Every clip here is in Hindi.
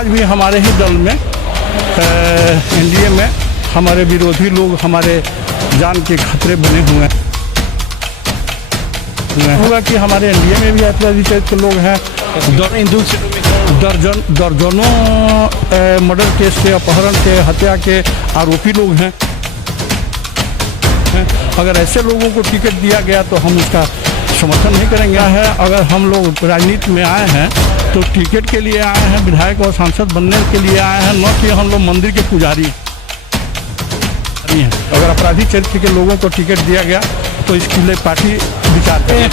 आज भी हमारे ही दल में एनडीए में हमारे विरोधी लोग हमारे जान के खतरे बने हुए हैं। होगा कि हमारे एनडीए में भी अत्याधिक के लोग हैं। दर्जनों मर्डर केस के, अपहरण के, हत्या के आरोपी लोग हैं। अगर ऐसे लोगों को टिकट दिया गया तो हम उसका समर्थन नहीं करेंगे। है अगर हम लोग राजनीति में आए हैं तो टिकट के लिए आए हैं, विधायक और सांसद बनने के लिए आए हैं, न कि हम लोग मंदिर के पुजारी हैं। अगर आपराधिक चरित्र के लोगों को टिकट दिया गया तो इसके लिए पार्टी विचार करें।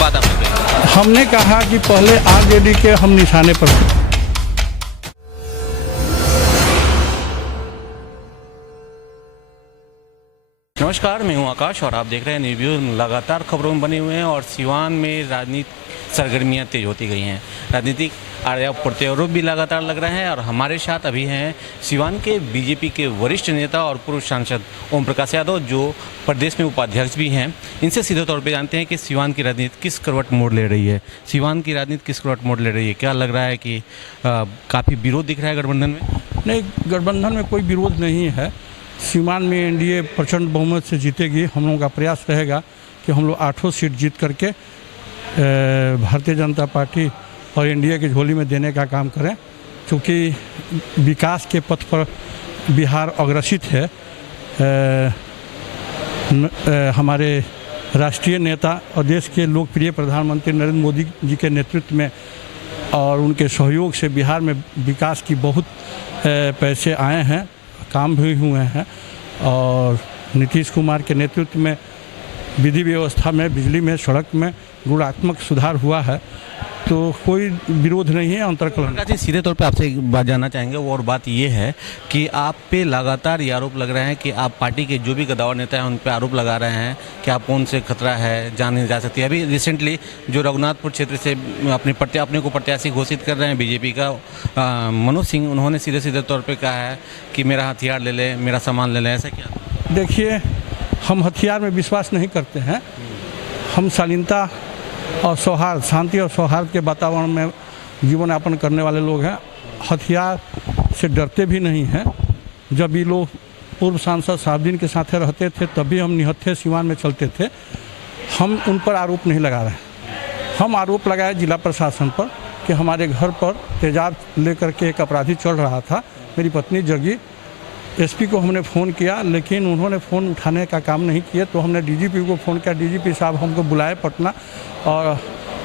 हमने कहा कि पहले आरजेडी के हम निशाने पर थे। नमस्कार, मैं हूं आकाश और आप देख रहे हैं न्यूज़। लगातार खबरों में बने हुए हैं और सिवान में राजनीतिक सरगर्मियां तेज होती गई हैं। राजनीतिक प्रत्यारोप भी लगातार लग रहे हैं और हमारे साथ अभी हैं सिवान के बीजेपी के वरिष्ठ नेता और पूर्व सांसद ओम प्रकाश यादव, जो प्रदेश में उपाध्यक्ष भी हैं। इनसे सीधे तौर पे जानते हैं कि सिवान की राजनीति किस करवट मोड़ ले रही है। सिवान की राजनीति किस करवट मोड़ ले रही है? क्या लग रहा है कि काफ़ी विरोध दिख रहा है गठबंधन में? नहीं, गठबंधन में कोई विरोध नहीं है। सिवान में एनडीए प्रचंड बहुमत से जीतेगी। हम लोगों का प्रयास रहेगा कि हम लोग 8 सीट जीत करके भारतीय जनता पार्टी और एनडीए की झोली में देने का काम करें, क्योंकि विकास के पथ पर बिहार अग्रसित है। हमारे राष्ट्रीय नेता और देश के लोकप्रिय प्रधानमंत्री नरेंद्र मोदी जी के नेतृत्व में और उनके सहयोग से बिहार में विकास की बहुत पैसे आए हैं, काम भी हुए हैं। और नीतीश कुमार के नेतृत्व में विधि व्यवस्था में, बिजली में, सड़क में गुणात्मक सुधार हुआ है। तो कोई विरोध नहीं है, अंतर्कलन। सीधे तौर पे आपसे एक बात जानना चाहेंगे, वो और बात ये है कि आप पे लगातार ये आरोप लग रहे हैं कि आप पार्टी के जो भी गद्दार नेता हैं उन पे आरोप लगा रहे हैं कि आप कौन से खतरा है, जान नहीं जा सकती। अभी रिसेंटली जो रघुनाथपुर क्षेत्र से अपने को प्रत्याशी घोषित कर रहे हैं बीजेपी का मनोज सिंह, उन्होंने सीधे सीधे तौर पर कहा है कि मेरा हथियार ले लें, मेरा सामान ले लें। ऐसा क्या? देखिए, हम हथियार में विश्वास नहीं करते हैं। हम शालीनता और सौहार्द, शांति और सौहार्द के वातावरण में जीवन यापन करने वाले लोग हैं। हथियार से डरते भी नहीं हैं। जब ये लोग पूर्व सांसद साहबदीन के साथ रहते थे तभी हम निहत्थे सिवान में चलते थे। हम उन पर आरोप नहीं लगा रहे। हम आरोप लगाए जिला प्रशासन पर कि हमारे घर पर तेजाब लेकर के एक अपराधी चढ़ रहा था। मेरी पत्नी जगी। एसपी को हमने फ़ोन किया, लेकिन उन्होंने फ़ोन उठाने का काम नहीं किया। तो हमने डीजीपी को फ़ोन किया। डीजीपी साहब हमको बुलाए पटना और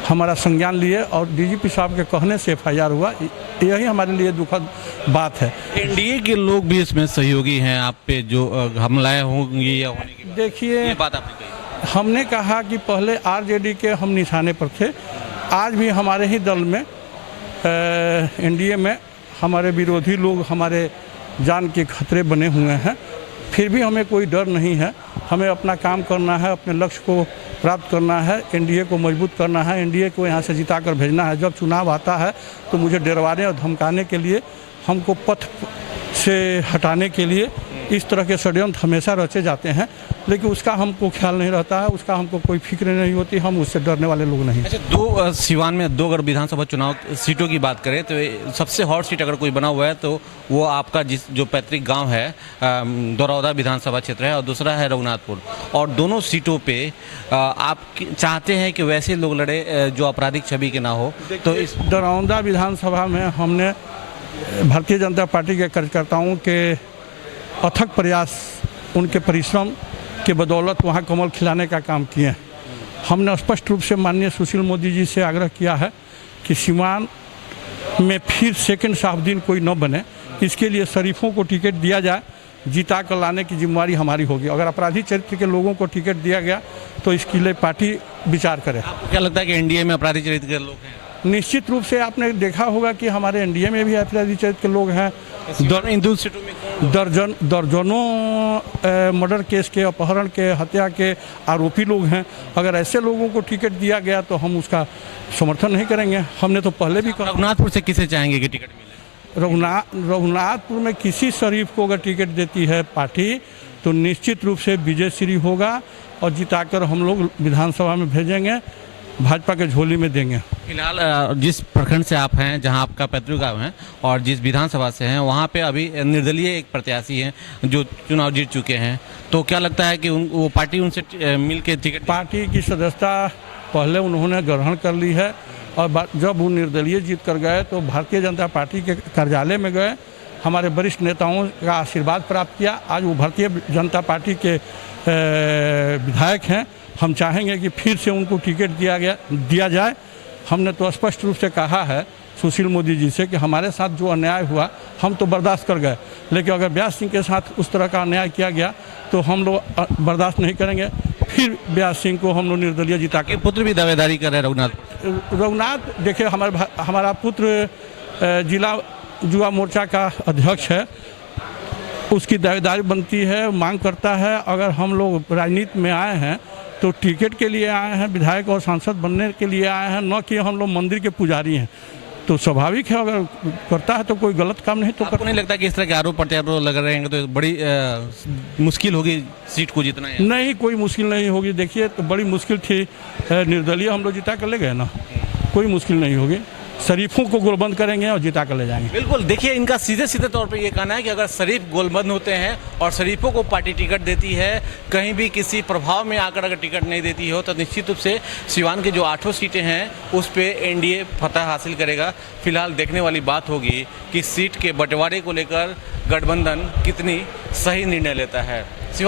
हमारा संज्ञान लिए और डीजीपी साहब के कहने से एफआईआर हुआ। यही हमारे लिए दुखद बात है। एनडीए के लोग भी इसमें सहयोगी हैं आप पे जो हमलाएं होंगी या होने की? देखिए, ये बात आपने कही। हमने कहा कि पहले आरजेडी के हम निशाने पर थे। आज भी हमारे ही दल में एनडीए में हमारे विरोधी लोग हमारे जान के खतरे बने हुए हैं। फिर भी हमें कोई डर नहीं है। हमें अपना काम करना है, अपने लक्ष्य को प्राप्त करना है, एनडीए को मजबूत करना है, एनडीए को यहाँ से जिता कर भेजना है। जब चुनाव आता है तो मुझे डरवाने और धमकाने के लिए, हमको पथ से हटाने के लिए इस तरह के षड्यंत्र हमेशा रचे जाते हैं, लेकिन उसका हमको ख्याल नहीं रहता है, उसका हमको कोई फिक्र नहीं होती। हम उससे डरने वाले लोग नहीं। अच्छा, सिवान में 2 अगर विधानसभा चुनाव सीटों की बात करें तो सबसे हॉट सीट अगर कोई बना हुआ है तो वो आपका जो पैतृक गांव है दरौदा विधानसभा क्षेत्र है और दूसरा है रघुनाथपुर। और दोनों सीटों पे आप चाहते हैं कि वैसे लोग लड़े जो आपराधिक छवि के ना हो। तो इस दरौदा विधानसभा में हमने भारतीय जनता पार्टी के कार्यकर्ताओं के अथक प्रयास, उनके परिश्रम के बदौलत वहाँ कमल खिलाने का काम किए हैं। हमने स्पष्ट रूप से माननीय सुशील मोदी जी से आग्रह किया है कि सिवान में फिर सेकंड साहबदीन कोई न बने। इसके लिए शरीफों को टिकट दिया जाए, जिता कर लाने की जिम्मेवारी हमारी होगी। अगर अपराधी चरित्र के लोगों को टिकट दिया गया तो इसके लिए पार्टी विचार करे। आपको क्या लगता है कि एनडीए में अपराधी चरित्र के लोग हैं? निश्चित रूप से आपने देखा होगा कि हमारे एनडीए में भी अपराधी चरित्र के लोग हैं। दर्जनों मर्डर केस के, अपहरण के, हत्या के आरोपी लोग हैं। अगर ऐसे लोगों को टिकट दिया गया तो हम उसका समर्थन नहीं करेंगे। हमने तो पहले भी कहा। रघुनाथपुर से किसे चाहेंगे कि टिकट मिले? रघुनाथपुर में किसी शरीफ को अगर टिकट देती है पार्टी तो निश्चित रूप से विजय श्री होगा और जिताकर हम लोग विधानसभा में भेजेंगे। भाजपा के झोली में देंगे। फिलहाल जिस प्रखंड से आप हैं, जहां आपका पैतृक गांव है, और जिस विधानसभा से हैं, वहां पे अभी निर्दलीय एक प्रत्याशी हैं जो चुनाव जीत चुके हैं, तो क्या लगता है कि वो पार्टी उनसे मिल के टिकट? पार्टी की सदस्यता पहले उन्होंने ग्रहण कर ली है और जब वो निर्दलीय जीत कर गए तो भारतीय जनता पार्टी के कार्यालय में गए, हमारे वरिष्ठ नेताओं का आशीर्वाद प्राप्त किया। आज वो भारतीय जनता पार्टी के विधायक हैं। हम चाहेंगे कि फिर से उनको टिकट दिया जाए। हमने तो स्पष्ट रूप से कहा है सुशील मोदी जी से कि हमारे साथ जो अन्याय हुआ हम तो बर्दाश्त कर गए, लेकिन अगर व्यास सिंह के साथ उस तरह का अन्याय किया गया तो हम लोग बर्दाश्त नहीं करेंगे। फिर व्यास सिंह को हम लोग निर्दलीय जिता के। पुत्र भी दावेदारी कर रहे हैं रघुनाथ देखिए, हमारा पुत्र जिला युवा मोर्चा का अध्यक्ष है, उसकी दावेदारी बनती है, मांग करता है। अगर हम लोग राजनीति में आए हैं तो टिकट के लिए आए हैं, विधायक और सांसद बनने के लिए आए हैं, न कि हम लोग मंदिर के पुजारी हैं। तो स्वाभाविक है, अगर करता है तो कोई गलत काम नहीं तो आपको नहीं लगता कि इस तरह के आरोप प्रत्यारोप लग रहे हैं तो बड़ी मुश्किल होगी सीट को जीतना है? नहीं, कोई मुश्किल नहीं होगी। देखिए, तो बड़ी मुश्किल थी, निर्दलीय हम लोग जिता कर ले गए ना, कोई मुश्किल नहीं होगी। शरीफों को गोलबंद करेंगे और जिता कर ले जाएंगे। बिल्कुल, देखिए इनका सीधे सीधे तौर पे ये कहना है कि अगर शरीफ गोलबंद होते हैं और शरीफों को पार्टी टिकट देती है, कहीं भी किसी प्रभाव में आकर अगर टिकट नहीं देती हो, तो निश्चित रूप से सिवान की जो 8 सीटें हैं उस पे एनडीए फतह हासिल करेगा। फिलहाल देखने वाली बात होगी कि सीट के बंटवारे को लेकर गठबंधन कितनी सही निर्णय लेता है।